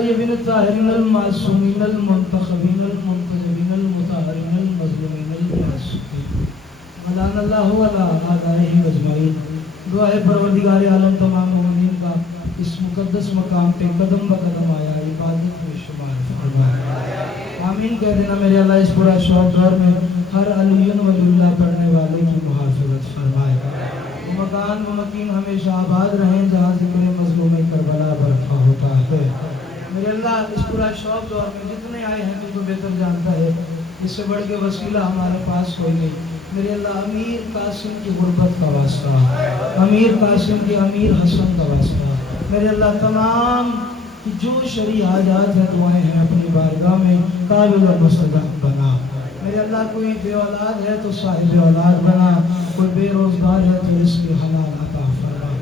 الطيبين الطاهرين المعصومين المنتخبين المنتجبين المطهرين المظلومين المعصومين مولانا اللہ ولا آلائہ اجمعین. دعا ہے پروردگار عالم تمام مومنین کا اس مقدس مقام پہ قدم بقدم آیا عبادت میں شمار فرمائے. آمین کہہ دینا میرے اللہ. اس پورا شوق دور میں ہر علی ولی اللہ پڑھنے والے کی محافظت فرمائے. مکان و مکین ہمیشہ آباد رہیں جہاں ذکر مظلوم کربلا برپا ہوتا ہے. میرے اللہ اس پورا شوق دور میں جتنے آئے ہیں تو بہتر جانتا ہے. اس سے بڑھ کے وسیلہ ہمارے پاس کوئی نہیں. میرے اللہ امیر قاسم کی غربت کا واسطہ, امیر قاسم کی امیر حسن کا واسطہ, میرے اللہ تمام کی جو شرعی حاجات ہیں دعائیں ہیں اپنی بارگاہ میں قابل و مستحق بنا. میرے اللہ کوئی بے اولاد ہے تو صاحب اولاد بنا, کوئی بے روزگار ہے تو رزق حلال عطا فرما.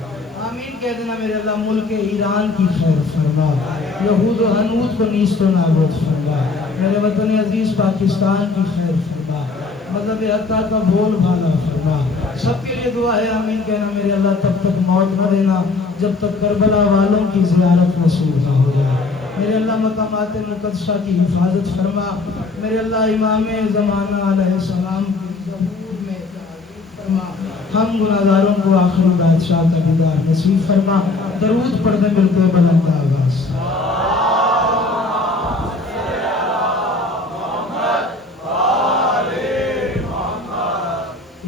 آمین کہہ دینا میرے اللہ. ملک ایران کی خیر فرما, یہود و ہنود کو نیست و نابود فرما. میرے وطن عزیز پاکستان کی خیر فرما, مذہب حقہ کا بول بھالا فرما. سب کے لیے دعا ہے آمین کہنا میرے اللہ. تب تک موت نہ دینا جب تک کربلا والوں کی زیارت نصیب نہ ہو جائے. میرے اللہ مقامات مقدسہ کی حفاظت فرما. میرے اللہ امام زمانہ علیہ السلام ظہور میں فرما. ہم گناہگاروں کو آخری بادشاہ کا دیدار نصیب فرما. درود پڑھنے ملتے بلند آواز.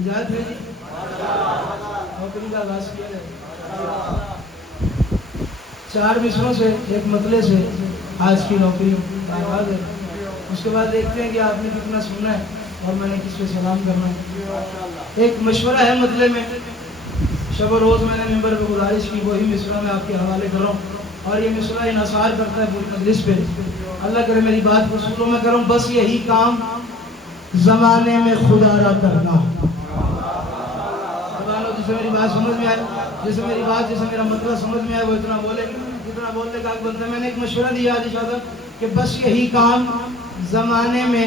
اجازت ہے جی, نوکری کا آغاز کیا ہے. 4 مصروں سے ایک مطلع سے آج کی نوکری کا آغاز ہے. اس کے بعد دیکھتے ہیں کہ آپ نے کتنا سننا ہے اور میں نے کس پہ سلام کرنا ہے. ایک مشورہ ہے مطلع میں, شب و روز میں نے ممبر پہ گزارش کی وہی مصرع میں آپ کے حوالے کروں, اور یہ مصرع انحصار کرتا ہے پوری مجلس پہ. اللہ کرے میری بات کو سنو میں کروں. بس یہی کام زمانے میں خدا را کرنا. جسے میری بات سمجھ میں آئے, جسے میری بات جسے میرا مطلب سمجھ میں آئے وہ اتنا بولے, جتنا بولنے کا بنتا ہے. میں نے ایک مشورہ دیا آج شادہ کہ بس یہی کام زمانے میں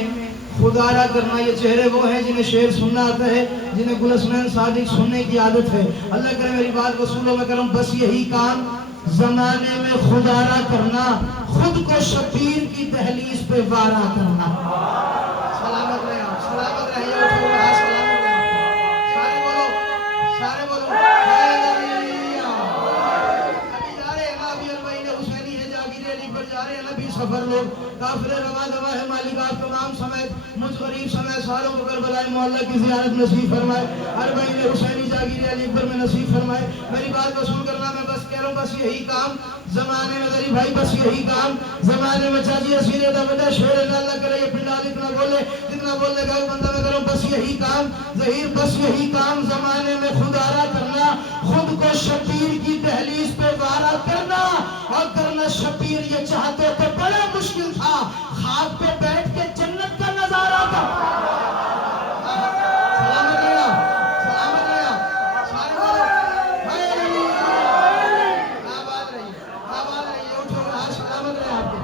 خدا را کرنا. یہ چہرے وہ ہیں جنہیں شعر سننا آتا ہے, جنہیں گل حسنین صادق سننے کی عادت ہے. اللہ کرے میری بات کو سنو میں کروں. بس یہی کام زمانے میں خدا را کرنا, خود کو شبیر کی دہلیز پہ وارا کرنا. سلامت رہے آپ, سلامت رہے. سفر لوگ کافر روا دوا ہے مالک آپ تمام سمیت مجھ غریب سمیت سالوں کو کربلائے معلیٰ کی زیارت نصیب فرمائے. اربعین حسینی جاگیر علی اکبر میں نصیب فرمائے. میری بات کو سن کرنا میں بس کہہ رہا ہوں. بس یہی کام زمانے میں غریب بھائی, بس یہی کام زمانے میں چاچی اسیرے دا بیٹا شعر اللہ کرے یہ پنڈال اتنا بولے جتنا بولنے کا بندہ میں کروں. بس یہی کام ظہیر, بس یہی کام زمانے میں خدا را کرنا, خود کو شبیر کی دہلیز پہ وارا کرنا. اور کرنا شبیر یہ چاہتے تو بڑا مشکل تھا, خاک پہ بیٹھ کے جنت کا نظارہ تھا. سلامت رہا, سلامت رہا. سارے بولو آباد رہیے, آباد رہیے. اٹھو آپ سلامت رہے. آپ کے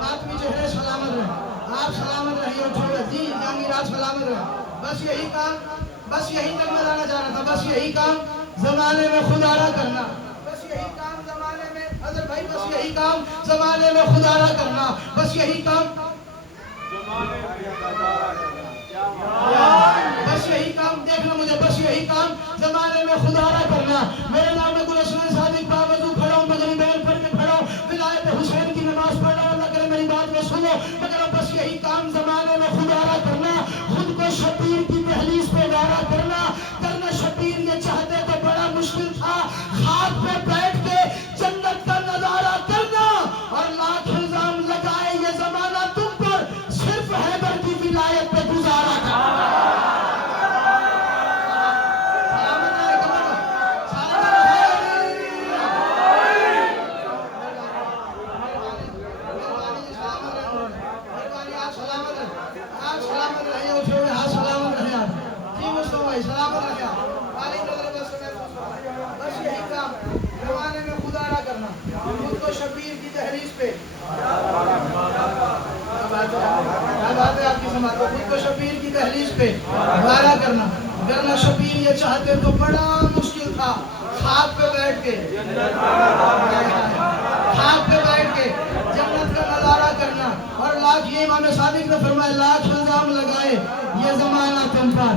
ماتمی چہرے سلامت رہے, آپ سلامت رہیے. اٹھو جی جہانگیر آپ سلامت رہے. بس یہی کام, بس یہی تک میں لانا چاہ رہا تھا. بس یہی کام زمانے میں خدا را کرنا. بس یہی کام زمانے میں حضرت بھائی, بس یہی کام زمانے میں خدا را کرنا. بس یہی کام, بس یہی کام دیکھنا مجھے. بس یہی کام زمانے میں خدا را کرنا. میرے نام میں گل حسنین صادق باوضو کھڑا ہوں, مغرب بیل پڑھ کے کھڑا ہوں, ولایت حسین کی نماز پڑھ رہا ہوں. اللہ کرے میری بات کو سنو مگر بس یہی کام زمانے میں خدا را کرنا, خود کو شبیر کی دہلیز پہ وارا کرنا. کرنا شبیر یہ چاہتے تو بڑا مشکل تھا, خاک پہ بیٹھ کے جنت کا نظارہ کرنا. اور لاکھ الزام لگائے یہ زمانہ تم پر, صرف حیدر کی ولایت پہ گزارا کرنا. شبیر کی دہلیز پہ خود کو شبیر کی دہلیز پہ وارا کرنا. کرنا شبیر یہ چاہتے تو بڑا مشکل تھا, خاک پہ بیٹھ کے, خاک پہ بیٹھ کے جنت امام صادق نے فرمایا لاکھ الزام لگائے یہ زمانہ تم پر،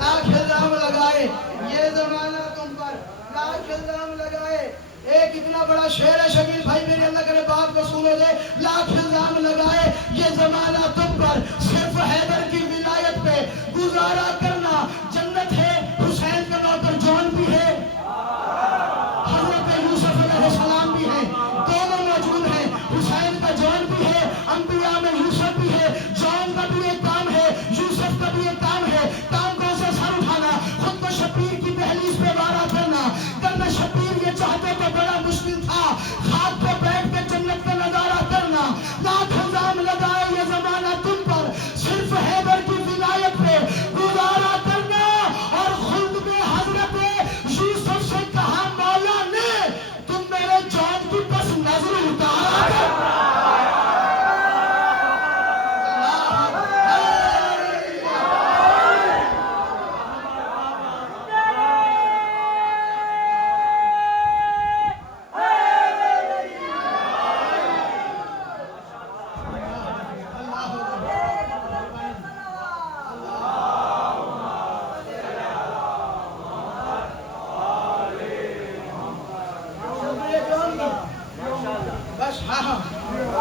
لاکھ الزام لگائے یہ زمانہ تم پر، لاکھ الزام لگائے. ایک اتنا بڑا شعر ہے شبیر بھائی میرے اللہ کرے بات کو سنو دے. لاکھ الزام لگائے یہ زمانہ تم پر، صرف حیدر کی ولایت پہ گزارا کرنا جنت ہے. حسین کا نوکر جون بھی ہے، حضرت یوسف علیہ السلام بھی ہے، دونوں موجود ہیں. حسین کا جون بھی ہے، انبیاء میں یوسف بھی ہے. جون کا بھی ایک کام ہے، یوسف کا بھی ایک کام ہے. کام کون سا؟ سر اٹھانا، خود کو شبیر کی دہلیز پہ وارا کرنا. کرنا شبیر یہ چاہتے تو بڑا مشکل تھا، خاک پہ بیٹھ کے جنت کا نظارہ کرنا. لاکھ الزام لگائے یہ زمانہ تم پر، صرف حیدر کی ولایت پہ گزارا کرنا. اور خلد میں حضرت یوسف سے کہا مولا نے تم میرے جان کی بس نظر اتارا کر. بس ہاں ہاں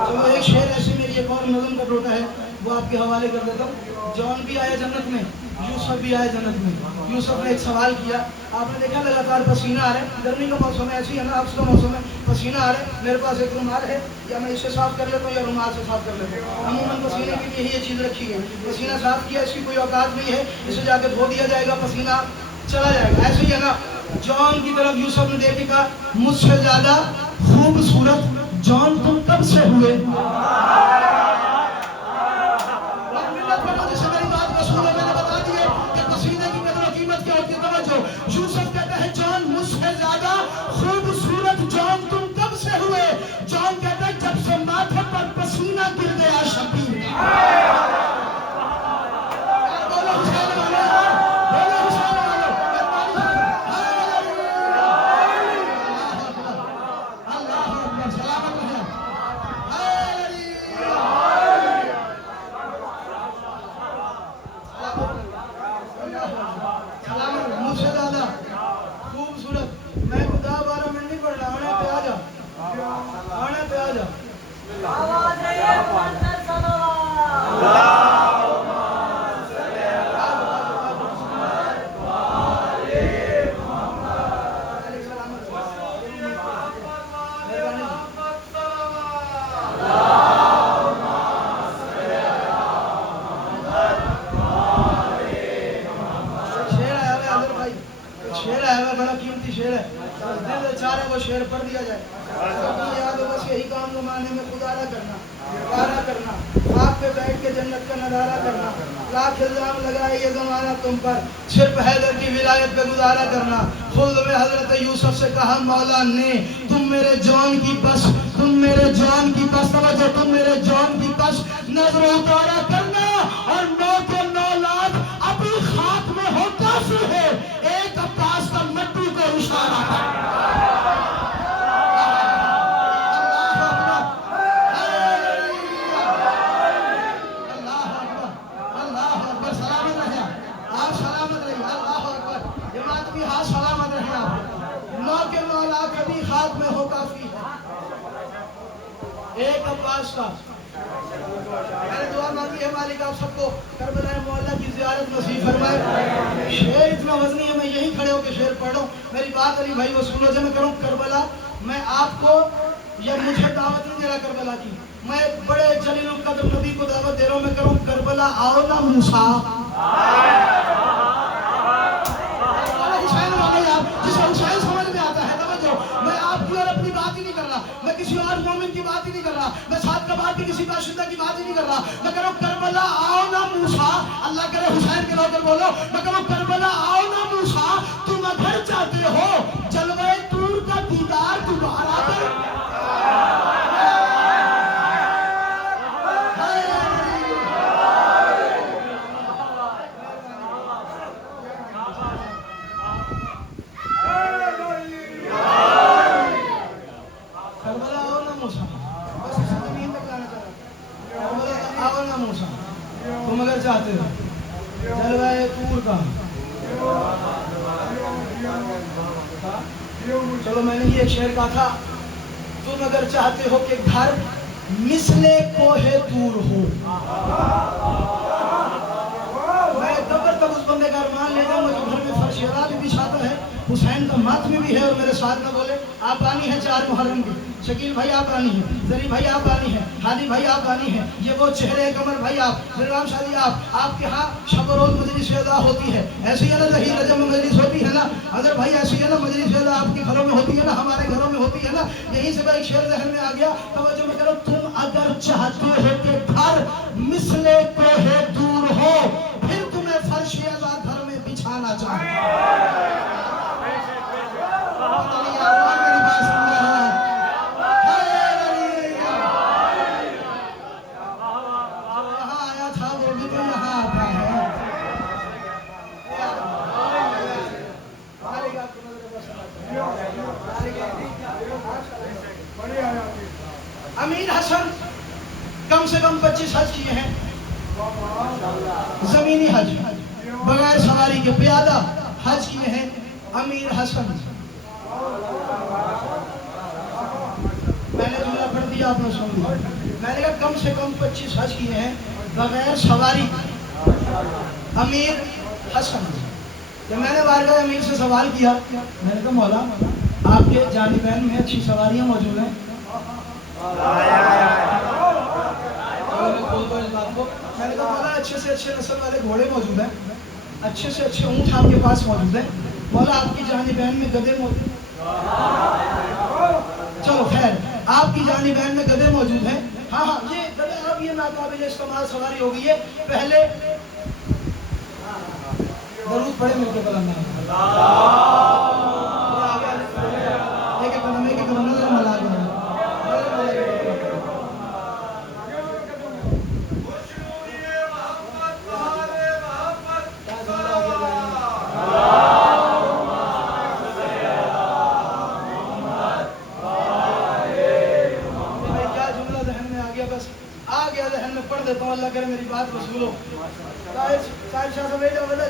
تو ایک شعر ایسے میری ایک اور نظم کا ٹوٹا ہے وہ آپ کے حوالے کر دیتا ہوں. جون بھی آئے جنت میں، یوسف بھی آئے جنت میں. یوسف نے ایک سوال کیا، آپ نے دیکھا لگاتار پسینہ آ رہا ہے، گرمی کا موسم ہے، ایسے ہی ہے نا، اکثر موسم ہے، پسینہ آ رہا ہے. میرے پاس ایک رومال ہے، یا میں اس سے صاف کر لیتا ہوں یا رومال سے صاف کر لیتا ہوں. عموماً پسینے کی بھی یہی چیز رکھی ہے. پسینہ صاف کیا، اس کی کوئی اوقات نہیں ہے، اسے جا کے دھو دیا جائے گا، پسینہ چلا جائے گا. ایسے ہی ہے نا. جون کی طرف یوسف نے دیکھے کہا مجھ سے زیادہ خوبصورت جون تم کب سے ہوئے؟ جیسے میری بات کو سنو، میں نے بتا دیے کہ پسینے کی قدر و قیمت کیا ہوتی ہے. توجہ، یوسف کہتا ہے جون مجھ سے زیادہ خوبصورت جون تم کب سے ہوئے؟ جون کہتا ہے جب سے ماتھے پر پسینہ گر گیا شبیر. بولو حسین والے، بولو حسین والے. مجھ سے زیادہ خوبصورت. میں کو 10-12 منٹ نہیں پڑھ رہا، آنے پہ آ جا، آنے پہ آ جا. شعر ہے بڑا قیمتی شعر ہے، دل چاہے وہ شعر پڑھ دیا جائے. یاد ہو بس یہی کام زمانے میں گزارا کرنا، گزارا کرنا، خاک پہ بیٹھ کے جنت کا نظارہ کرنا. لاکھ الزام لگائے یہ زمانہ تم پر، صرف حیدر کی ولایت پہ گزارا کرنا. خلد میں حضرت یوسف سے کہا مولا نے تم میرے جان کی بس، تم میرے جان کی بس، توجہ، تم میرے جان کی بس نظر اتارا کرنا. اور 9 کے 9 لاکھ ابھی خاک میں ہو کافی ہے، ایک عباس کا مٹی کو اشارہ کرنا. سلامت رہے آپ. 9 کے 9 لاکھ ابھی خاک میں ہو کافی ہے، ایک عباس کا. میں نے دعا مانگی ہے مالک آپ سب کو کربلا معلیٰ کی زیارت نصیب فرمائے. شعر اتنا وزنی ہے، میں یہیں کھڑے ہو کے شعر پڑھوں. میری بات علی بھائی وہ سنو، جب میں کروں کربلا، میں آپ کو یا مجھے دعوت نہیں دے رہا کربلا کی، میں بڑے جلیل القدر نبی کو دعوت دے رہا ہوں. میں کروں کربلا آؤ نا موسیٰ. جسے حسین سمجھ میں آتا ہے، توجہ، میں آپ کی اور اپنی بات ہی نہیں کر رہا، میں کسی اور مومن کی بات ہی نہیں کر رہا، میں ساتھ کباب کی کسی باشندہ کی بات ہی نہیں کر رہا. میں کروں کربلا آؤ نا موسیٰ. اللہ کرے حسین کے لوگ بولو. میں کروں کربلا آؤ نا موسیٰ، تم اگر چاہتے ہو جلوے طور کا دیدار دوبارہ کر. موسیٰ تم اگر چاہتے ہو جلوہ طور کا چلو میں نے یہ ایک شعر کہا تھا تم اگر چاہتے ہو کہ گھر مثل کوہ طور ہو میں قبر تک اس بندے کا ارمان لے جاؤں جو گھر میں فرش یرا بھی بچھاتا ہے حسین کا ماتم بھی ہے اور میرے ساتھ نہ بولے آپ آنی ہیں 4 محرم کی شکیل بھائی آپ آنی ہیں زری بھائی آپ آنی ہیں ہادی بھائی آپ آنی ہیں یہ وہ چہرے کمر بھائی آپ نظام شادی آپ کے ہاں شب و روز مجلس ادا ہوتی ہے ایسی ہے نا ظہیر رجب میں مجلس ہوتی ہے نا اگر بھائی ایسی ہے نا مجلس ادا آپ کے گھروں میں ہوتی ہے نا ہمارے گھروں میں ہوتی ہے نا یہیں سے ایک شعر ذہن میں آ گیا توجہ میں کرو تم اگر چاہتے ہو کہ گھر مثل کوہ طور ہو پھر تمہیں فرش ادا گھر میں بچھانا چاہیے امیر حسن کم سے کم 25 حج کیے ہیں زمینی حج بغیر سواری کے پیادہ حج کیے ہیں امیر حسن میں نے جملہ پڑھ دیا آپ نے سن لیا میں نے کہا کم سے کم 25 حج کیے ہیں بغیر سواری امیر حسن جب میں نے بارگاہ امیر سے سوال کیا میں نے کہا مولا آپ کے جانبین میں اچھی سواریاں موجود ہیں میں نے کہا مولا اچھے سے اچھے نسل والے گھوڑے موجود ہیں اچھے سے اچھے اونٹ آپ کے پاس موجود ہیں مولا آپ کی جانبین میں گدھے موجود چلو خیر آپ کی جانبین میں گدھے موجود ہیں ہاں ہاں یہ گدھے اب یہ ناقابل استعمال سواری ہو گئی ہے پہلے درود پڑھے مل کے بلند ایک قدم نظر ملا گیا دیتا ہوں اللہ کرے میری بات وصول ہو صاحب شاہ صاحب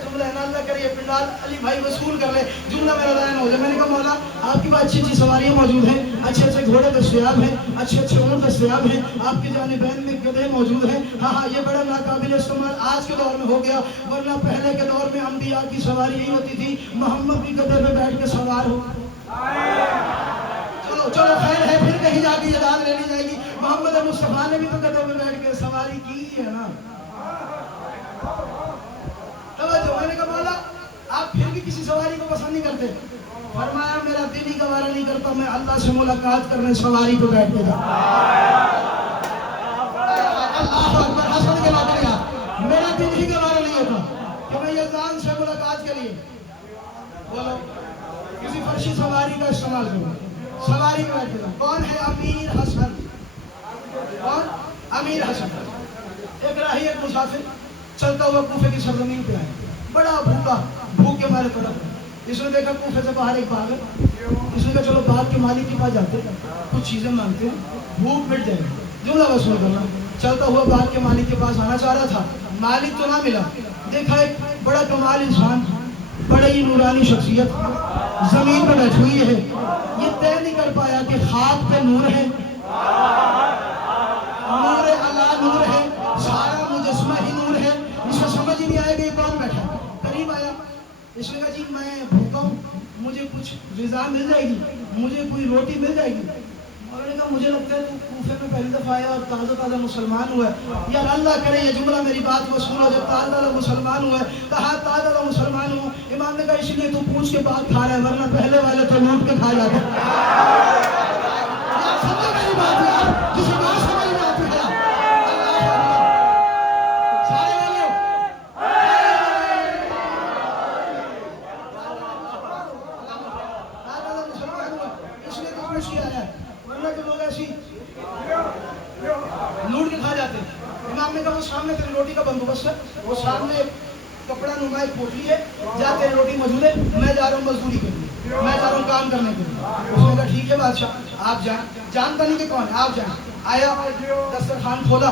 جملہ ہے نا اللہ کرے یہ پنڈال علی بھائی وصول کر لے جملہ میرا ذہن ہو جائے میں نے کہا مولا آپ کی بات اچھی اچھی سواریاں موجود ہیں اچھے اچھے گھوڑے دستیاب ہیں اچھے اچھے اونٹ دستیاب ہیں آپ کی جانبین میں گدھے موجود ہیں ہاں ہاں یہ بڑا ناقابل استعمال آج کے دور میں ہو گیا ورنہ پہلے کے دور میں انبیاء کی سواری یہی ہوتی تھی محمد بھی گدھے پہ بیٹھ کے سوار ہو چلو خیر ہے پھر کہیں جا کے یاد لے لی جائے گی محمد مصطفیٰ نے بھی تو گدھوں میں بیٹھ کے سواری کی ہے نا توجہ میں نے کہا مولا آپ پھر بھی کسی سواری کو پسند نہیں کرتے فرمایا میرا دل ہی گوارا نہیں کرتا میں اللہ سے ملاقات کرنے سواری پہ بیٹھ کے جاؤں اللہ اکبر حسن کے بات نہیں میرا دل ہی گوارا نہیں ہوتا کہ میں یزدان سے ملاقات کے لیے بولو کسی فرشی سواری کا استعمال کروں سواری میں بیٹھ کے جاؤں کون ہے امیر حسن کون امیر حسن ایک راہی ایک مسافر چلتا ہوا کوفے کی سرزمین پہ آئے بڑا بھوکا بھوک کے مارے تڑپ اس نے دیکھا کوفے سے باہر ایک باغ ہے اس نے کہا چلو باغ کے مالک کے پاس جاتے کچھ چیزیں مانگتے ہیں بھوک مٹ جائے جملہ وصول کرنا چلتا ہوا باغ کے مالک کے پاس آنا چاہ رہا تھا مالک تو نہ ملا دیکھا ایک بڑا کمال انسان بڑی ہی نورانی شخصیت زمین پہ بیٹھی ہوئی ہے یہ طے نہیں کر پایا کہ خاک پہ نور ہے نور اللہ نور ہے سارا مجسمہ ہی نور ہے اسے سمجھ ہی نہیں آئے گا یہ کون بیٹھا قریب آیا اس نے کہا جی میں بھوکا ہوں مجھے کچھ غذا مل جائے گی مجھے کوئی روٹی مل جائے گی اور نے کہا مجھے لگتا ہے تو کوفے میں پہلی دفعہ آیا اور تازہ تازہ مسلمان ہوا ہے یار اللہ کرے یہ جملہ میری بات وصول ہو جب تازہ مسلمان ہوا ہے کہا تازہ مسلمان ہوں امام نے کہا اس لیے تو پوچھ کے بات کھا رہا ہے ورنہ پہلے والے تو لوٹ کے کھا جاتے سمجھو میری بات یار جسے بات سمجھ میں آتی ہے سارے والے اس لیے تو پوچھ کے آیا ہے ورنہ تو لوگ ایسی لوٹ کے کھا جاتے امام نے کہا وہ سامنے تیری روٹی کا بندوبست ہے وہ سامنے کپڑا نما ایک پوٹلی ہے جا تیری روٹی موجود ہے میں جا رہا ہوں مزدوری کرنے میں جا رہا ہوں کام کرنے کے لیے اس نے کہا ٹھیک ہے بادشاہ آپ جائیں جانتا نہیں کہ کون ہے آپ جائیں آیا دسترخوان کھولا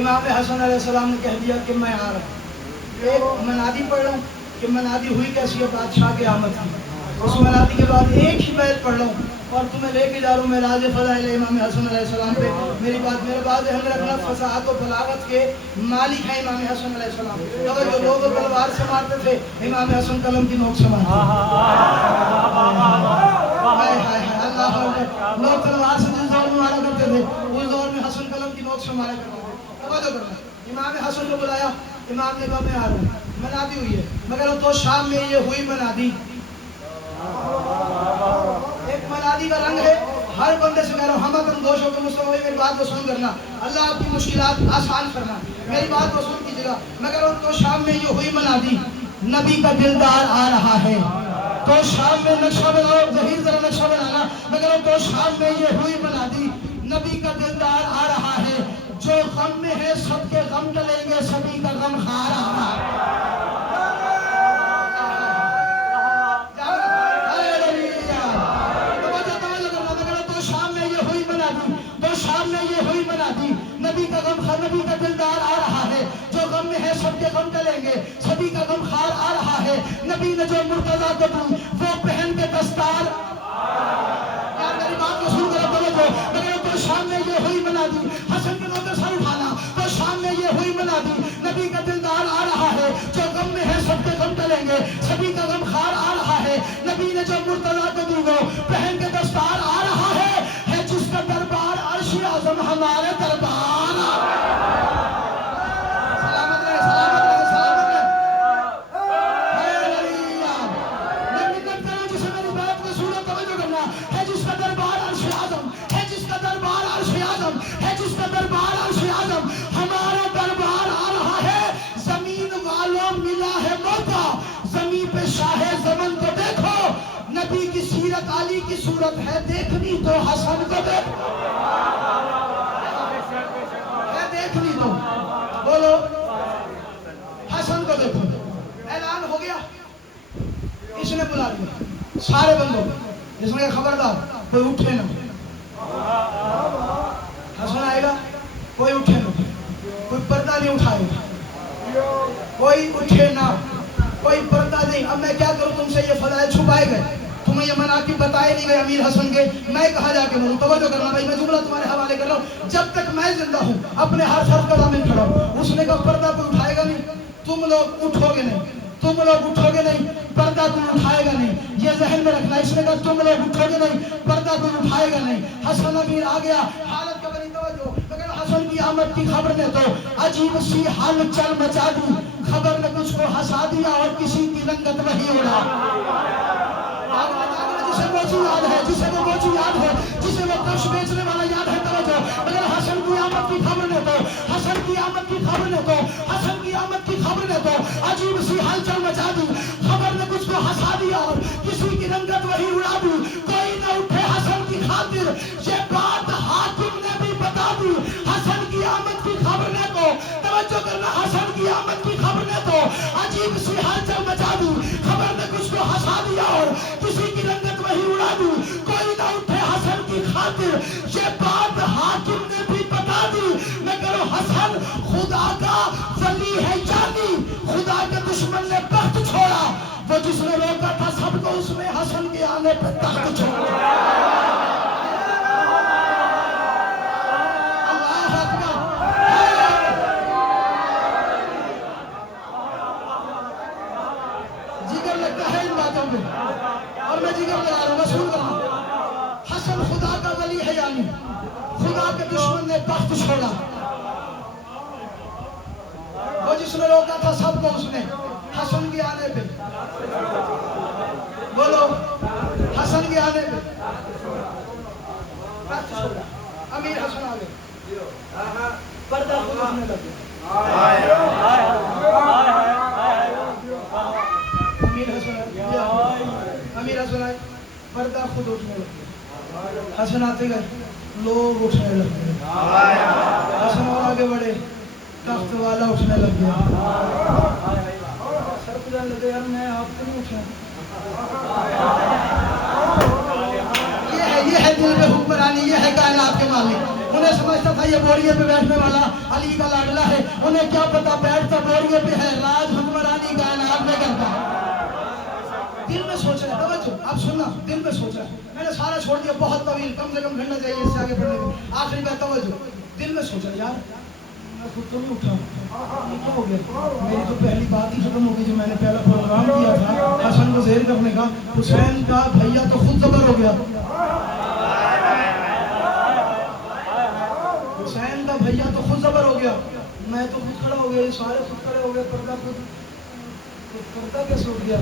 امام حسن علیہ السلام نے کہہ دیا کہ میں آ رہا ہوں. ایک منادی پڑھ رہا ہوں کہ منادی ہوئی کیسی ہے؟ بادشاہ کی آمد کی. اس منادی کے بعد ایک ہی بیت پڑھ رہا ہوں اور تمہیں لے کے جا رہا ہوں معراج فضائل امام حسن علیہ السلام پہ. میرے بات ذہن میں رکھنا، فصاحت و بلاغت کے مالک ہیں امام حسن علیہ السلام. اگر جو لوگ تلوار سے مارتے تھے، امام حسن قلم کی نوک سے مارتے اللہ. لوگ تلوار سے جس دور میں مارا کرتے تھے، اس دور میں حسن قلم کی نوک سے مارا کرتے تھے. توجہ کرنا، امام حسن کو بلایا، امام نے کہا میں آ رہا ہوں. منادی ہوئی ہے، مگر تو شام میں یہ ہوئی منادی. ایک منادی کا رنگ ہے. ہر بندے سے کہہ رہا ہوں، ہم تم دوشوں کے مصطفی میری بات کو سن کرنا، اللہ آپ کی مشکلات آسان کرنا، میری بات کو سن کیجیے گا. مگر تو شام میں یہ ہوئی منادی، نبی کا دلدار آ رہا ہے. تو شام میں نقشہ بناؤ، ظہیر ذرا نقشہ بنانا. مگر تو شام میں یہ ہوئی منادی، نبی کا دلدار آ رہا ہے. جو غم میں ہے سب کے غم ٹلیں گے، سبھی کا غم خار آ رہا ہے. نبی کا غم خار، نبی کا دلدار آ رہا ہے. جو غم میں ہے سب کے غم ٹلیں گے، سبھی کا غم خار آ رہا ہے. نبی نے جو مرتضیٰ کو دی وہ پہن کے دستار. یار میری بات کو سن کر توجہ. مگر تو شام میں یہ ہوئی منادی، حسن کے نوکر سر اٹھانا. تو شام میں یہ ہوئی منادی، نبی کا دلدار آ رہا ہے. جو غم میں ہے سب کے غم ٹلیں گے، سبھی کا غم خار آ رہا ہے. نبی نے جو مرتضیٰ کو دی وہ پہن کے دستار آ رہا ہے. جس کا دربار عرش اعظم ہمارے دربار. سلامت رہے، سلامت رہے، سلامت رہے. میں منت کروں جسے میری بات کو سنو، توجہ کرنا. ہے جس کا دربار عرش اعظم، ہے جس کا دربار عرش اعظم، ہے جس کا دربار عرش اعظم ہمارا دربار آ رہا ہے. زمین والوں ملا ہے موقع، زمین پہ شاہ زمن کو دیکھو. نبی کی سیرت علی کی صورت ہے دیکھنی تو حسن کو دیکھو. ہے دیکھنی تو بولو حسن کو دیکھو. اعلان ہو گیا، اس نے بلا لیا سارے بندوں. جس نے خبردار کوئی اٹھے نہ، حسن آئے گا کوئی اٹھے نہ، کوئی پردہ نہیں اٹھائے گا، کوئی اٹھے نہ، کوئی پردہ نہیں. اب میں کیا کروں؟ تم سے یہ فضائل چھپائے گئے، تمہیں یہ مناقب بتائے نہیں گئے امیر حسن کے. میں کہاں جا کے بولوں؟ توجہ کرنا بھائی، میں جملہ تمہارے حوالے کر رہا ہوں. جب تک میں زندہ ہوں اپنے ہر فرض کا ضامن کھڑا ہوں. اس نے کہا پردہ کوئی اٹھائے گا نہیں، تم لوگ اٹھو گے نہیں، تم لوگ اٹھو گے نہیں، پردہ کوئی اٹھائے گا نہیں. یہ ذہن میں رکھنا. اس نے کہا تم لوگ اٹھو گے نہیں، پردہ کوئی اٹھائے گا نہیں. حسن امیر آ گیا، حالت کا بڑی توجہ. مگر حسن کی آمد کی خبر نے تو عجیب سی حال چل مچا دی. خبر نے کچھ کو ہنسا دیا اور کسی کی رنگت وہی اڑا. جسے موچی یاد ہے، جسے وہ موچی یاد ہے، جسے وہ کش بیچنے والا یاد ہے. توجہ. مگر حسن کی آمد کی خبر نے تو، حسن کی آمد کی خبر نے تو، حسن کی آمد کی خبر نے تو عجیب سی ہلچل مچا دی. خبر نے کچھ کو ہنسا دیا اور کسی کی رنگت وہی اڑا دی. کوئی نہ اٹھے حسن کی خاطر، یہ بات حاکم نے بھی بتا دی. حسن کی آمد کی خبر نے تو، توجہ کرنا، حسن کی آمد کی خبر نے تو عجیب سی ہلچل مچا دی. خبر نے کچھ کو ہنسا دیا اور کسی کی رنگت وہی اڑا دی. کوئی نہ اٹھے حسن کی خاطر، یہ بات حاکم نے بھی بتا دی. مگر حسن خدا کا ولی ہے جانی، خدا کے دشمن نے بخت چھوڑا. وہ جس نے روکا تھا سب کو، اس نے حسن کے آنے پہ تخت چھوڑا. اللہ اکبر. جگر لگتا ہے ان باتوں پہ، اور میں جگر لگا رہا ہوں. میں سن رہا ہوں. حسن خدا کا ولی ہے یعنی خدا کے دشمن نے بخت چھوڑا. وہ جس نے روکا تھا سب کو، اس نے حسن کے آنے پہ، بولو حسن کے آنے پہ بخت چھوڑا. امیر حسن آ گئے، پردہ خود اٹھنے لگے. امیر حسن آئے، پردہ خود اٹھنے لگے. حسن آتے گئے، لوگ اٹھنے لگے. حسن اور آگے بڑھے، تخت والا اٹھنے لگ گیا. سر پہ لگے، یار میں آپ کو نہیں اٹھا. یہ ہے دل میں حکمرانی، یہ ہے کائنات کے مالک. انہیں سمجھتا تھا یہ بوریے پہ بیٹھنے والا علی کا لاڈلا ہے، انہیں کیا پتا بیٹھتا بوریے پہ ہے، راج حکمرانی کائنات میں کرتا ہے۔ دل میں سوچ رہا ہے، توجہ آپ سننا، دل میں سوچ رہا ہے، میں نے سارا چھوڑ دیا، بہت طویل، کم سے کم گھنٹہ چاہیے اس سے آگے بڑھنے میں، آخری بار توجہ، دل میں سوچ رہا ہے یار میں خود تو نہیں اٹھا، یہ کیا ہو گیا، میری تو پہلی بات ہی ختم ہو گئی جو میں نے پہلا پروگرام کیا تھا حسن کو زیر کرنے کا، حسین کا بھیا تو خود زبر ہو گیا، حسین کا بھیا تو خود زبر ہو گیا، میں تو خود کھڑا ہو گیا، یہ سارے خود کھڑے ہو گئے، پردہ خود پردہ کیسے اٹھ گیا،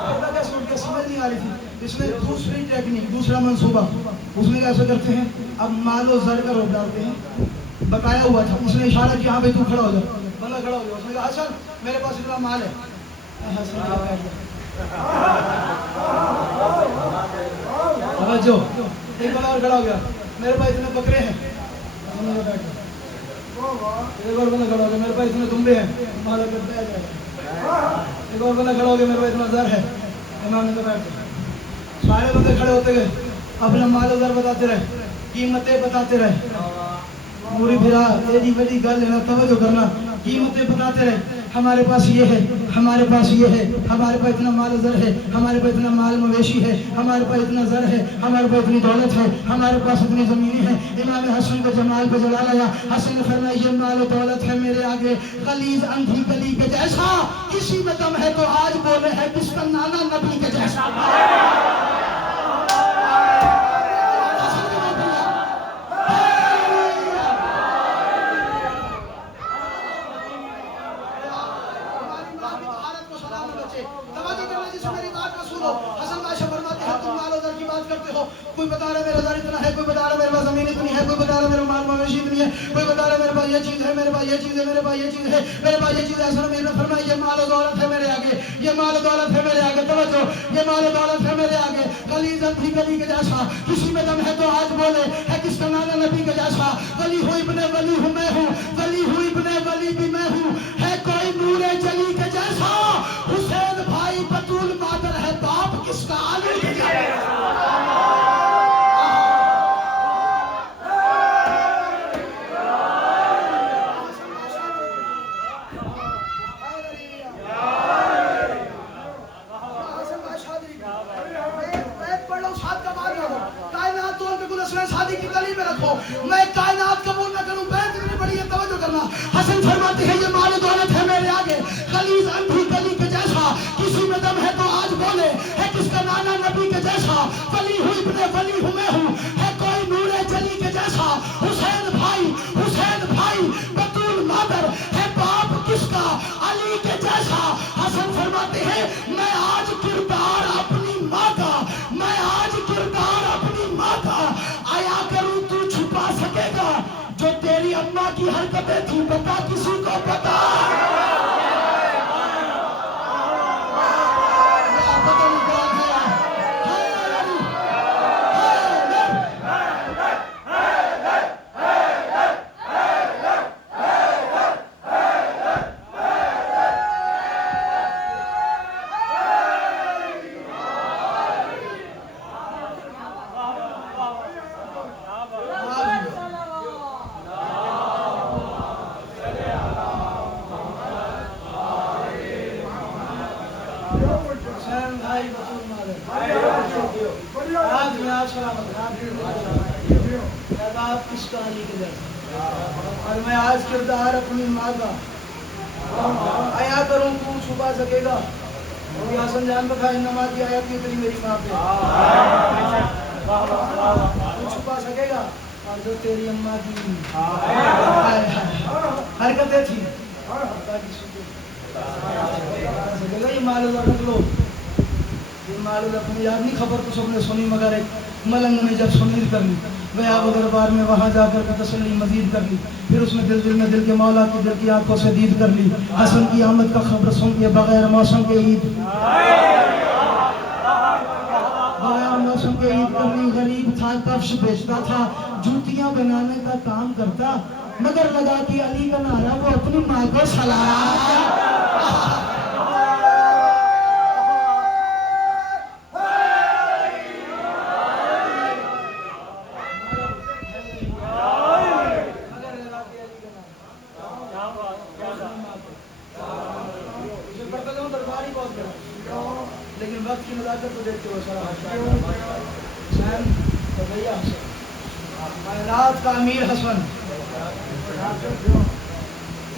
پردہ کیسے اٹھ گیا سمجھ نہیں آ رہی تھی۔ اس نے دوسری ٹیکنیک، دوسرا منصوبہ، اس نے کیسے کرتے ہیں، اب مال و زر کا روپ ڈالتے ہیں، بتایا ہوا تھا، اس نے اشارہ کیا ہاں بھائی تو کھڑا ہو جا، بندہ کھڑا ہو گیا، اس نے کہا حسن میرے پاس اتنا مال ہے، حسن نے کہا توجہ، ایک بندہ اور کھڑا ہو گیا، میرے پاس اتنے بکرے ہیں، حسن نے کہا ایک اور بندہ کھڑا ہو گیا، میرے پاس اتنے دمبے ہیں، مالا کرتا ہے جائے، ایک اور بندہ کھڑا ہو گیا، میرے پاس اتنا زر ہے، امام نے کہا بیٹھ گئے، سارے بندے کھڑے ہوتے گئے، اپنا مال و زر بتاتے رہے، قیمتیں بتاتے رہے، پوری پھرا ایڈی بڑی گل ہے نا، توجہ کرنا، قیمتیں بتاتے رہے، ہمارے پاس یہ ہے، ہمارے پاس یہ ہے، ہمارے پاس اتنا مال و زر ہے، ہمارے پاس اتنا مال مویشی ہے، ہمارے پاس اتنا زر ہے، ہمارے پاس اتنی دولت ہے، ہمارے پاس اتنی زمینیں ہیں۔ امام حسن کو جمال پہ جلا لیا، حسن نے فرمایا یہ مال و دولت ہے میرے آگے غلیظ اندھی کلی کے جیسا، کسی میں دم ہے تو آج بولے ہے کس کا نانا نبی کے جیسا۔ کوئی بتا رہا ہے میرا زر اتنا ہے، کوئی بتا رہا ہے میرے پاس زمین اتنی ہے، کوئی بتا رہا ہے میرا مال مویشی اتنی ہے، کوئی بتا رہا ہے میرے پاس یہ چیز ہے، میرے پاس یہ چیز ہے، میرے پاس یہ چیز ہے، میرے پاس یہ چیز ہے۔ اصل میں نے فرمایا یہ مال و دولت ہے میرے آگے، یہ مال و دولت ہے میرے آگے، توجہ، یہ مال و دولت ہے میرے آگے غلیظ اندھی گلی کے جیسا، کسی میں دم ہے تو آج بولے ہے کس کا نانا نبی کے جیسا۔ ولی ہوں ابن ولی ہوں میں ہوں، ولی ہوں ابن ولی بھی میں ہوں، ہے کوئی نور جلی کے جیسا، حسین بھائی بطول مادر ہے باپ کس کا علی کے جیسا۔ میں کائنات قبول نہ کروں، بیعت اتنی بڑی ہے، توجہ کرنا۔ حسن فرماتے ہیں یہ مال و دولت ہے میرے آگے غلیظ اندھی گلی کے جیسا، کسی میں دم ہے تو آج بولے ہے کس کا نانا نبی کے جیسا۔ ولی ہوں ابن ولی ہوں میں ہوں، ہے کوئی نور جلی کے جیسا، حسین بھائی بطول مادر ہے باپ کس کا علی کے جیسا۔ حسن فرماتے ہیں میں آج کردار اپنی ماں کا، میں آج کردار اپنی ماں کا آیا کروں تو چھپا سکے گا، جو تیری اماں کی حرکتیں تھی بتا کسی کو پتا۔ اور میں آج کردار اپنی ماں کا آیا کروں تو چھپا سکے گا، کیونکہ حسن جانتا تھا انما کی آیت کی اتنی میری ماں پہ، تو چھپا سکے گا، اور جو تیری اماں کی حرکتیں تھی یہ معلوم رکھ لو، یہ معلوم رکھنے یاد نہیں، خبر تو سب نے سنی، مگر ایک ملنگ نے جب سنیر کر لی گیا وہ دربار میں، وہاں جا کر تسلی مزید کر لی، پھر اس نے دل کے مولا کی دل کی آنکھوں سے دید کر لی، حسن کی آمد کا خبر سن کے بغیر موسم کے عید کرنی، غریب تھا کفش بیچتا تھا، جوتیاں بنانے کا کام کرتا، مگر لگا کہ علی کا نعرہ وہ اپنی ماں کو سلام۔ کر تو دیکھتے ہو سارا حسین تو بھیا حسن کائنات کا امیر حسن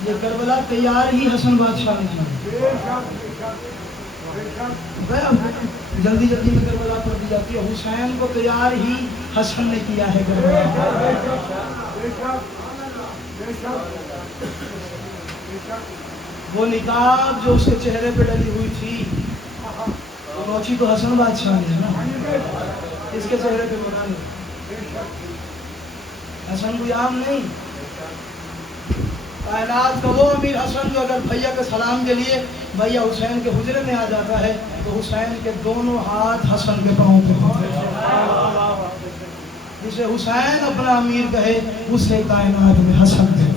یہ کربلا تیار ہی حسن بادشاہ نے کی جلدی جلدی میں کربلا پڑھ دی جاتی ہے حسین کو تیار ہی حسن نے کیا ہے کربلا وہ نقاب جو اس کے چہرے پہ ڈلی ہوئی تھی وہ نوچی تو حسن بادشاہ نے ہے نا اس کے چہرے پہ بنا نہیں حسن کوئی عام نہیں کائنات کا وہ امیر حسن جو اگر بھیا کے سلام کے لیے بھیا حسین کے حجرے میں آ جاتا ہے تو حسین کے دونوں ہاتھ حسن کے پاؤں پہ ہوتے ہیں جسے حسین اپنا امیر کہے اسے کائنات میں حسن ہے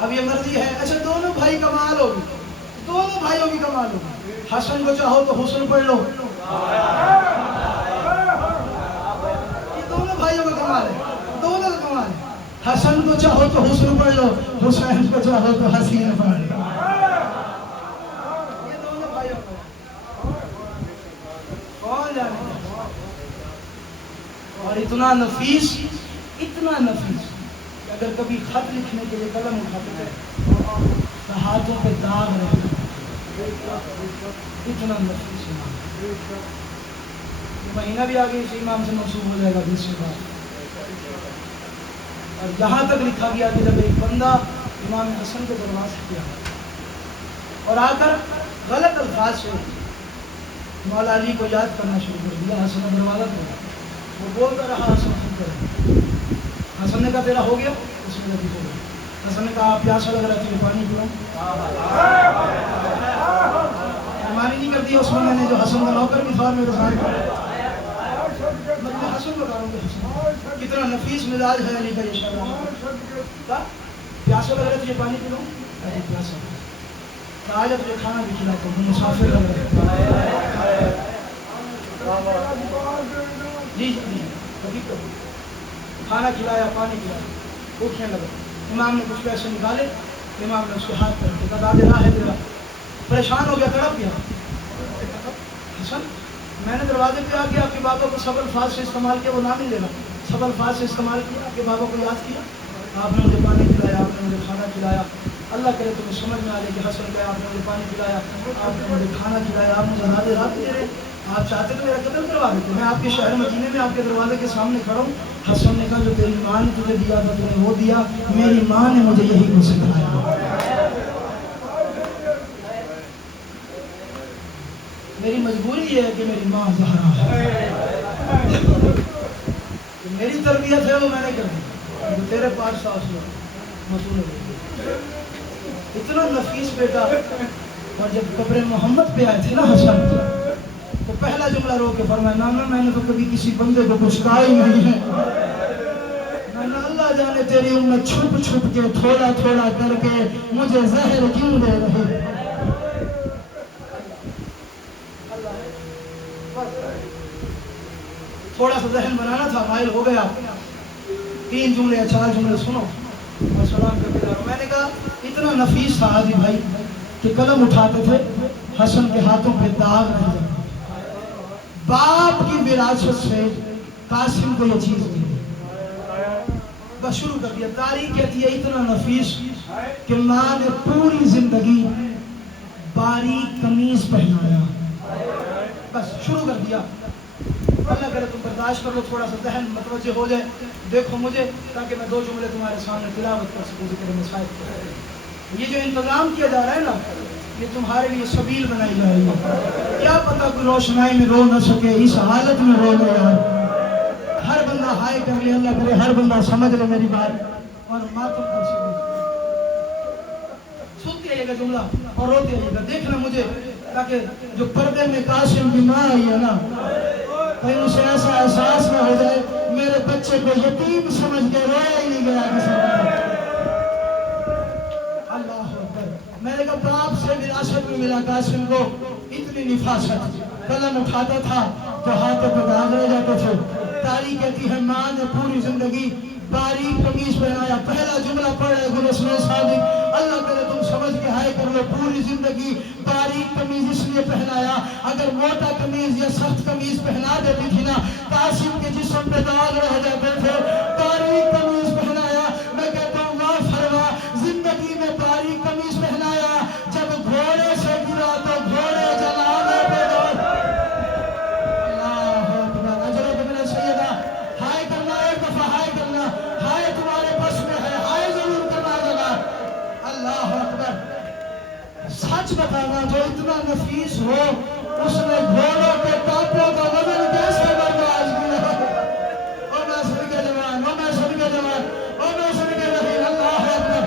اب یہ مرضی ہے اچھا دونوں بھائی کمال ہوگی دونوں بھائیوں کی کمال ہوگی حسن کو چاہو تو حسن پڑھ لو یہ دونوں بھائیوں کا کمال ہے دونوں کا کمال ہے حسن کو چاہو تو حسن پڑھ لو حسین کو چاہو تو حسین پڑھ لو یہ دونوں بھائیوں کا کون جانے اور اتنا نفیس اگر کبھی خط لکھنے کے لیے قلم اٹھاتے تھے تو ہاتھوں پہ داغ رہتا اتنا نفیس مہینہ بھی آگے اسی امام سے منسوب ہو جائے گا 20 سے بعد اور یہاں تک لکھا گیا کہ جب ایک بندہ امام حسن کے دروازے پہ آیا اور آ کر غلط الفاظ سے مولا علی کو یاد کرنا شروع کر دیا حسن دروازہ کھولا وہ بولتا رہا حسن حسن نے کہا تیرا ہو گیا اس میں لگی ہو گیا حسن نے کہا پیاسا لگ رہا تجھے پانی پلاؤں مانی نہیں کر دیا اس میں نے جو حسن کا نوکر بھی تھا میرے ساتھ میں حسن بتا رہا ہوں کتنا نفیس مزاج ہے علی کا یہ شاعر پیاسا لگ رہا تجھے پانی پلاؤں پیاسا آج تجھے کھانا بھی کھلاتا ہوں مسافر لگ رہے جی کھانا کھلایا پانی پلایا بھوکنے لگا امام نے کچھ پیسے نکالے امام نے اس کے ہاتھ پر کہا دے رہا ہے تیرا پریشان ہو گیا تڑپ گیا حسن میں نے دروازے پہ آ کے آپ کے بابا کو سب الفاظ سے استعمال کیا وہ نام نہیں لینا سب الفاظ سے استعمال کیا آپ کے بابا کو یاد کیا آپ نے مجھے پانی پلایا آپ نے مجھے کھانا کھلایا اللہ کرے تمہیں سمجھ میں آ جائے کہ حسن کیا آپ نے مجھے پانی پلایا آپ نے مجھے کھانا کھلایا آپ مجھے رات رات دے رہے آپ چاہتے تو میرا قتل کروا دیتے میں آپ کے شہر مدینے میں آپ کے دروازے کے سامنے کھڑا ہوں حسن نے کہا جو تیری ماں نے تجھے دیا تھا تم نے وہ دیا میری ماں نے مجھے یہی کچھ سکھایا میری مجبوری یہ ہے کہ میری ماں زہرا ہے میری تربیت ہے وہ میں نے کر دی جو تیرے پاس تھا اس میں مسئول ہو اتنا نفیس بیٹا اور جب قبر محمد پہ آئے تھے نا حسن تو پہلا جملہ رو کے فرمایا نانا میں نے تو کبھی کسی بندے کو کچھ کہا ہی نہیں ہے نانا اللہ جانے تیری امت چھپ چھپ کے تھوڑا تھوڑا کر کے مجھے زہر کیوں دے رہے تھوڑا سا ذہن بنانا تھا مائل ہو گیا 3 جملے یا 4 جملے سنو اور سلام کر کے میں نے کہا اتنا نفیس تھا حاجی بھائی کہ قلم اٹھاتے تھے حسن کے ہاتھوں پہ داغ رہ جاتے باپ کی وراثت سے قاسم کو یہ چیز دی بس شروع کر دیا تاریخ کہتی ہے اتنا نفیس کہ ماں نے پوری زندگی باریک قمیض پہنایا بس شروع کر دیا اللہ کرے تم برداشت کر لو تھوڑا سا ذہن متوجہ ہو جائے دیکھو مجھے تاکہ میں 2 جملے تمہارے سامنے تلاوت کر سکوں ذکر میں شاید یہ جو انتظام کیا جا رہا ہے نا یہ تمہارے لیے سبیل بنائی جا رہی ہے کیا پتہ کہ روشنائی میں رو نہ سکے اس حالت میں رو لے یار ہر بندہ ہائے کر لے اللہ کرے ہر بندہ سمجھ لے میری بات اور ماتم کر سکے سنتے آئیے گا جملہ اور روتے آئیے گا دیکھنا مجھے تاکہ جو پردے میں قاسم کی ماں آئی ہے نا کہیں اسے ایسا احساس نہ ہو جائے میرے بچے کو یتیم سمجھ کے رویا ہی نہیں گیا کسی اللہ اکبر میں نے کہا باپ سے وراثت میں ملا قاسم کو اتنی نفاست قلم اٹھاتا تھا تو ہاتھوں پہ داغ رہ جاتے تھے تاریخ کہتی ہے ماں نے پوری زندگی باریک قمیض پہنایا پہلا جملہ پڑھ رہے گل اسماعیل صادق اللہ کرے تم سمجھ کے ہائے کر لو پوری زندگی باریک قمیض اس لیے پہنایا، اگر موٹا قمیض یا سخت قمیض پہنا دیتی تھی نا قاسم کے جسم پہ داغ رہ جاتے تھے، باریک قمیض پہنایا۔ میں کہتا ہوں واہ فرما، زندگی میں باریک قمیض پہنایا، جب گھوڑے سے گرا تو گھوڑے جنازے پہ دوڑ۔ اللہ اکبر، اجرک من سیدہ، ہائے کرنا ایک دفعہ، ہائے کرنا، ہائے تمہارے بس میں ہے، ہائے ضرور کرنا ذرا۔ اللہ اکبر، سچ بتانا جو اتنا نفیس ہو اس نے گھوڑوں کے ٹانپوں کا وزن کیسے برداشت کیا؟ او میں سن کے جوان، او میں سن کے جوان، او میں سن کے رہی۔ اللہ اکبر،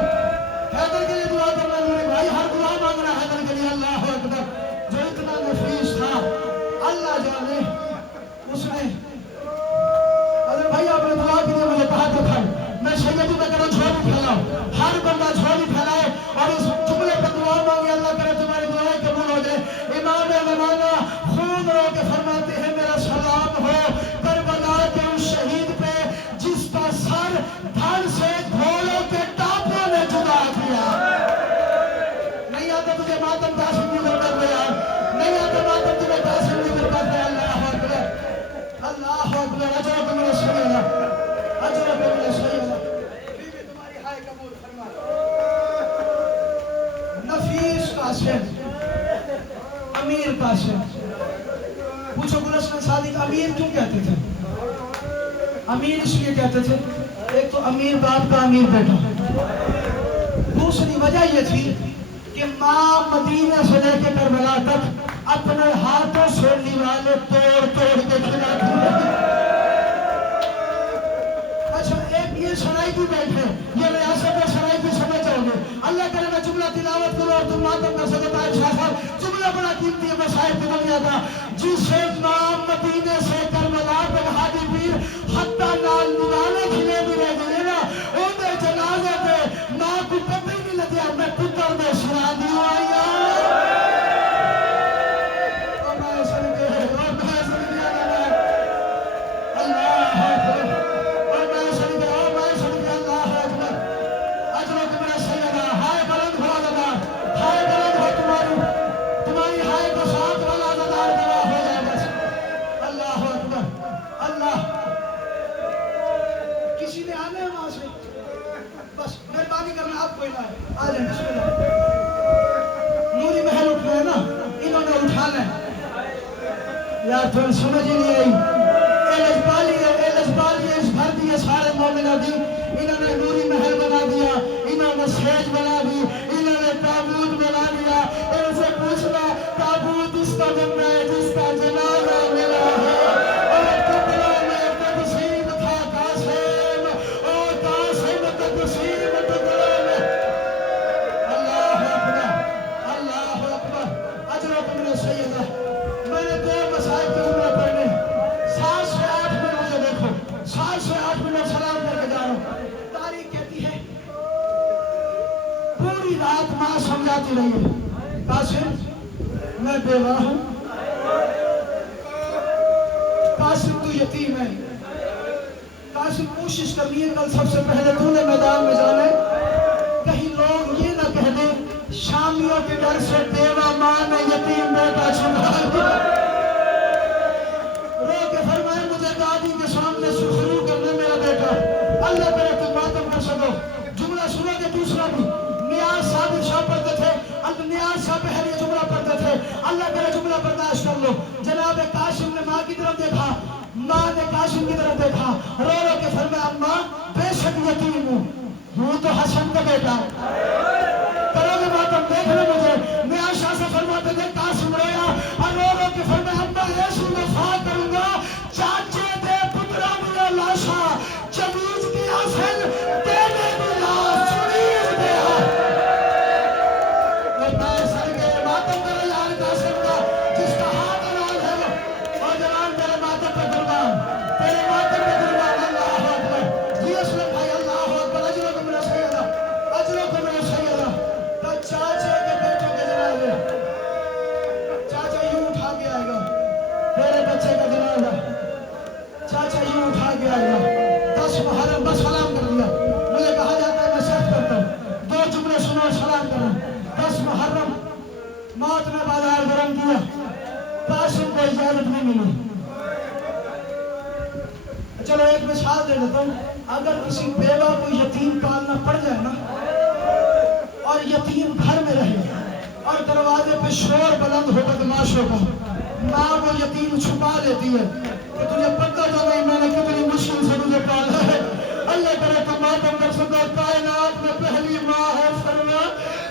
حیدر کے لیے دعا کرنا میرے بھائی، ہر دعا مانگنا حیدر کے لیے۔ اللہ اکبر، جو اتنا نفیس تھا اللہ جانے اس نے۔ اگر بھائی آپ نے دعا کے لیے مجھے کہا تو کھائے، میں سیدوں میں کروں جھولی پھیلاؤ، ہر بندہ جھولی پھیلائے اور اس جملے پر دعا مانگے، اللہ کرے تمہاری دعائیں قبول ہو جائے۔ امام زمانہ خون رو کے فرماتے ہیں میرا سلام ہو کربلا کے اس شہید پہ جس کا سر دھڑ سے گھوڑوں کے ٹانپوں نے جدا کیا۔ نہیں آتا تجھے ماتم تاثر نہیں کر دیا، نہیں آتا ماتم تمہیں تاثر نہیں کر دیا۔ اللہ اکبر، اللہ اکبر، اجرک من سیدہ، اجرک من سیدہ، بیوی تمہاری ہائے قبول فرما۔ نفیس قاسم، امیر قاسم، پوچھو گلشن صادق امیر کیوں کہتے تھے؟ امیر اس لیے کہتے تھے، ایک تو امیر باپ کا امیر بیٹا، دوسری وجہ یہ تھی کہ ماں مدینہ سے لے کے کربلا تک اپنے ہاتھوں سے لیوالے توڑ توڑ کے کھلاتی رہی۔ اچھا ایک یہ سرائکی بیٹھے، یہ ریاست سرائکی سمجھ جاؤ گے۔ اللہ کرے میں جملہ تلاوت کروں اور تم ماتم کر سکتا ہے شاہ صاحب، جملہ بڑا قیمتی ہے مسائل کی دنیا کا۔ جسے ماں مدینے سے کربلا تک ہادی پیر حتیٰ نال نوالے کھلے بھی رہ گئے نا، او دے جنازے پہ ماں کو پتہ ہی نہیں لگیا میں پتر میں سرا دیوں آئی یار تم سمجھ ہی نہیں آئی۔ ایلجبالی اس گھر دیے سارے مومنہ دی، انہوں نے نوری محل بنا دیا، انہوں نے سیج بنا دی، انہوں نے تابوت بنا دیا۔ ان سے پوچھنا تابوت اس کا بننا ہے جس کا جنازہ ملا ہے، اور ٹکڑوں میں تقسیم تھا قاسم، اور قاسم تقسیم ٹکڑوں میں۔ اللہ اکبر، اللہ اکبر، اجرک من سیدہ۔ میں نے دو مسائل کے جملے پڑھنے، 7 سے 8 منٹ مجھے دیکھو، 7 سے 8 منٹ سلام کر کے جا رہا ہوں۔ تاریخ کہتی ہے پوری رات ماں سمجھاتی رہی ہے قاسم میں بیوہ ہوں، قاسم تو یتیم ہے، قاسم کوشش کرنی ہے کل سب سے پہلے تو نے میدان میں جانا ہے، کہیں لوگ یہ نہ کہہ دیں شامیوں کے ڈر سے بیوہ ماں نے یتیم بیٹا سنبھال دیا۔ رو کے فرمائے مجھے دادی کے سامنے سرخرو کرنے میرا بیٹا، اللہ کرے تم ماتم کر سکو۔ جملہ سنو گے دوسرا بھی، نیاز صاحب شاہ پڑھتے تھے، نیاز صاحب پہلے جملہ پڑھتے تھے، اللہ کرے جملہ برداشت کر لو۔ جناب قاسم نے ماں کی طرف دیکھا، ماں نے قاسم کی طرف دیکھا، رو رو کے فرمایا ماں بے شک یتیم ہوں تو حسن کا بیٹا، کرو گے ماتم دیکھ لو مجھے۔ نیاز شاہ سے فرماتے تھے قاسم رویا اور رو رو کے فرمایا اماں ایسی وفا کروں گا چاچے دے پترا دیا لاشا چمیز کی حسن دینے کی لاش چمیز دیا۔ میں سر کے ماتم کرو یار قاسم کا جس کا ہاتھ نال ہے وہ، اور جوان تیرے ماتم پہ قربان، تیرے ماتم پہ قربان۔ اللہ اکبر، جی اسلم بھائی، اللہ اکبر، اجرک من سیدہ، اجرک من سیدہ۔ تو چاچے کے بیٹوں کے جنازے، چاچا یوں اٹھا کے آئے گا، میرے بچے کا جنازہ، چاچا یوں اٹھا کے آئے گا، 10 محرم بس سلام کر دیا۔ مجھے کہا جاتا ہے میں صرف کرتا ہوں، 2 جملے سنو سلام موت میں بازار گرم کیا، قاسم کو اجازت نہیں ملی۔ چلو ایک مثال دے دیتا ہوں، اگر کسی بیوہ کو یتیم پالنا پڑ جائے نا، اور یتیم گھر میں رہے اور دروازے پہ شور بلند ہو بدماشوں کا، ماں وہ یتیم چھپا لیتی ہے کہ تجھے پتہ تو نہیں میں نے کتنی مشکل سے تجھے پالا ہے، اللہ کرے تو ماتم کر سکو، کائنات میں پہلی ماں ہے فرما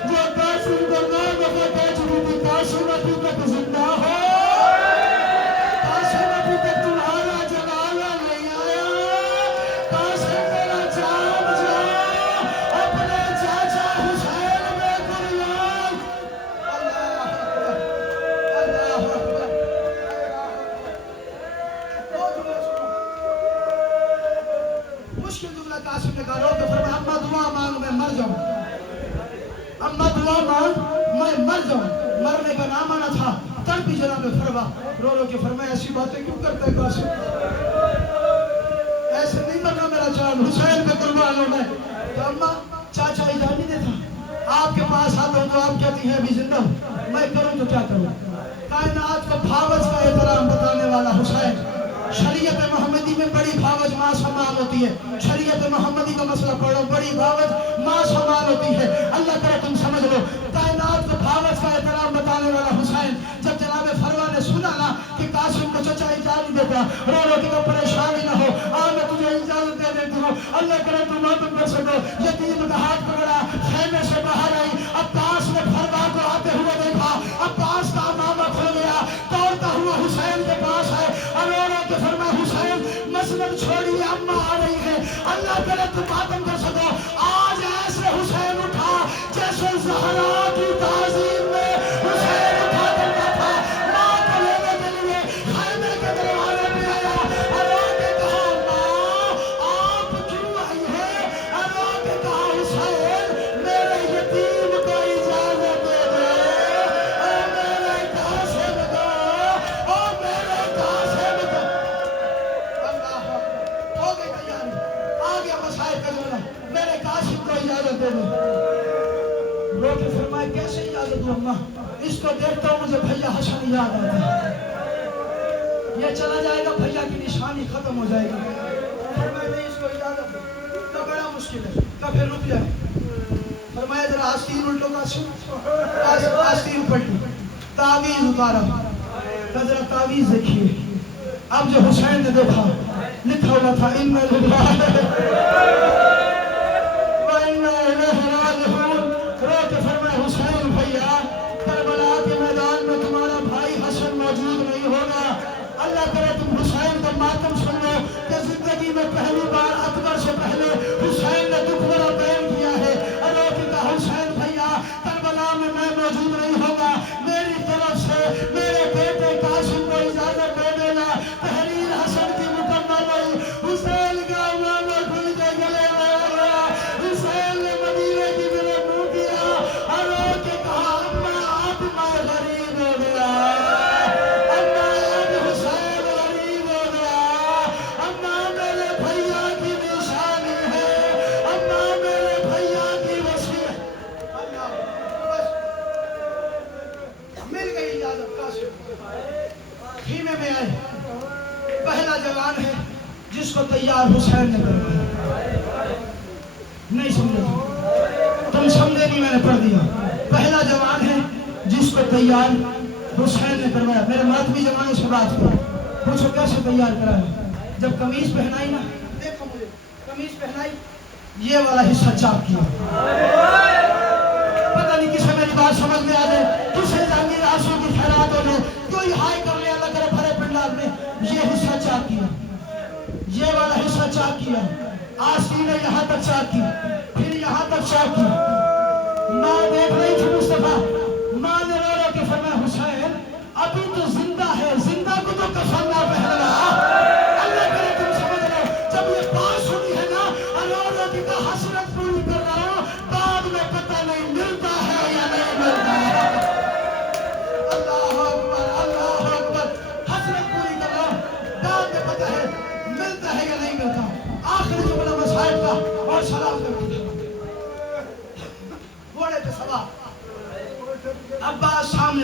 جو قاسم کو نہ دفعہ کہہ چکی تھی قاسم ابھی تک زندہ ہو، قاسم ابھی تک تمہارا جلالہ نہیں آیا، قاسم میرا جان جا اپنے چاچا حسین میں قربان۔ اللہ اکبر، مشکل جملہ قاسم نے کہا، رو کے فرمایا اماں دعا مانگ میں مر جاؤں، اماں دعا مانگ میں مر جاؤں، مرنے کا نام آنا تھا، تڑپی جناب فرما رو رو کے فرمایا ایسی باتیں کیوں کرتا ہے قاسم، ایسے نہیں مرنا میرا جان، حسین پہ قربان ہونا ہے۔ تو اماں چاچا اجازت نہیں دیتا، آپ کے پاس آتا ہوں تو آپ کہتی ہیں ابھی زندہ ہوں، میں کروں تو کیا کروں، کائنات کو بھاوج کا احترام بتانے والا حسین، شریعت محمدی میں بڑی بھاوج ماں سمان ہوتی ہے، شریعت محمدی کا مسئلہ پڑھو، بڑی بھاوج ماں سمان ہوتی ہے، اللہ کرے تم سمجھ لو، کائنات کو بھاوج کا احترام بتانے والا حسین، جب جناب فروا نے سنا نا کہ قاسم کو چچا اجازت دیتا، رو رو کہ پریشانی نہ ہو، میں تجھے اجازت دے دیتی ہوں، اللہ کرے تم ماتم کر سکو، یتیم کا ہاتھ پکڑا، خیمے سے باہر آئی، عباس نے فروا کو آتے ہوئے دیکھا، عباس کا امامہ کھل گیا، دوڑتا ہوا حسین کے پاس ہے، اور رو رو کے فرمایا حسین مسجد چھوڑیے اماں آ رہی ہے، اللہ کرے تم ماتم کر سکو، آج ایسے حسین اٹھا جیسے زہرا کی تعظیم میں حسین اٹھا کرتا تھا، ماں کو لینے کے لیے خیمے کے دروازے پہ آیا، اور رو کے کہا ماں آپ کیوں آئی ہے، اور رو کے کہا حسین میرے یتیم کو اجازت دے دے، اے میرے قاسم کو، او میرے قاسم کو، اللہ ہو گئی تیاری، آ گیا مسائل کا جملہ، میرے قاسم کو اجازت دے دے، رو کے فرمائے کیسے اجازت دوں اماں، اس کو دیکھتا ہوں مجھے بھیا حسن یاد آتا ہے، یہ چلا جائے گا بھیا کی نشانی ختم ہو جائے گی، فرمایا نہیں اس کو اجازت دو، تو بڑا مشکل ہے، تو پھر رک جائے، فرمایا ذرا آستین الٹو قاسم، آستین پلٹی، تعویذ اتارا، ذرا تعویذ دیکھیے، اب جو حسین نے دیکھا لکھا ہوا تھا اِنَّ لِلَّهِ وَإِنَّا إِلَيْهِ رَاجِعُونَ، رو کے فرمائے حسین بھیا کربلا کے میدان میں تمہارا بھائی حسن موجود نہیں ہوگا، اللہ کرے تم حسین کا ماتم سن لو کہ زندگی میں پہلی بار اکبر سے پہلے حسین نے دکھ بڑا بیان کیا ہے، اور رو کے کہا حسین بھیا کربلا میں موجود نہیں ہوگا، میری طرف سے میرے بیٹے قاسم کو اجازت دے دینا، تحریر حسن کی مکمل ہوئی، حسین کا امامہ کھل کے گلے میں آ گیا، حسین نے مدینے کی طرف منہ کیا، اور رو کے کہا اماں اب میں غریب ہو گیا، اماں اب حسین غریب ہو گیا، اماں میرے بھیا کی نشانی ہے، اماں میرے بھیا کی وصیت، مل گئی اجازت قاسم، خیمے میں آئے، پہلا جوان ہے جس کو تیار حسین نے کروایا، نہیں سمجھے تم سمجھے نہیں، میں نے پڑھ دیا، پہلا جوان ہے جس کو تیار حسین نے کروایا، میرے ماتمی جوانوں سے بات کرو، پوچھو کیسے تیار کرایا، جب قمیض پہنائی نا، دیکھو مجھے قمیض پہنائی، یہ والا حصہ چاک کیا، پتہ نہیں کسے میری بات سمجھ میں آ جائے، کسے جہانگیر آنسو کی خیرات ہو جائے، کوئی ہائی کر لے اللہ کرے بھرے پنڈال میں، یہ حصہ چاک کیا، یہ والا حصہ چاک کیا، آستین نے یہاں تک چاک کی، پھر یہاں تک چاک کی، ماں دیکھ رہی تھی مصطفیٰ، ماں نے رو رو کے فرمایا حسین ابھی تو زندہ ہے، زندہ کو تو کفن نہ پہننا، اللہ کرے تم سمجھ لو، جب یہ بات سنی ہے نا، رو رو کی کا حسرت پوری کر رہا ہوں، بعد میں پتہ نہیں ملتا ہے یا نہیں ملتا ہے، اللہ اکبر، اللہ اکبر، حسرت پوری کر رہا ہوں، بعد میں پتہ ہے ملتا ہے یا نہیں ملتا، آخری جملہ مسائل کا اور سلام کرتی ہے، گھوڑے پہ سوار، عباس سامنے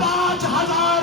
5000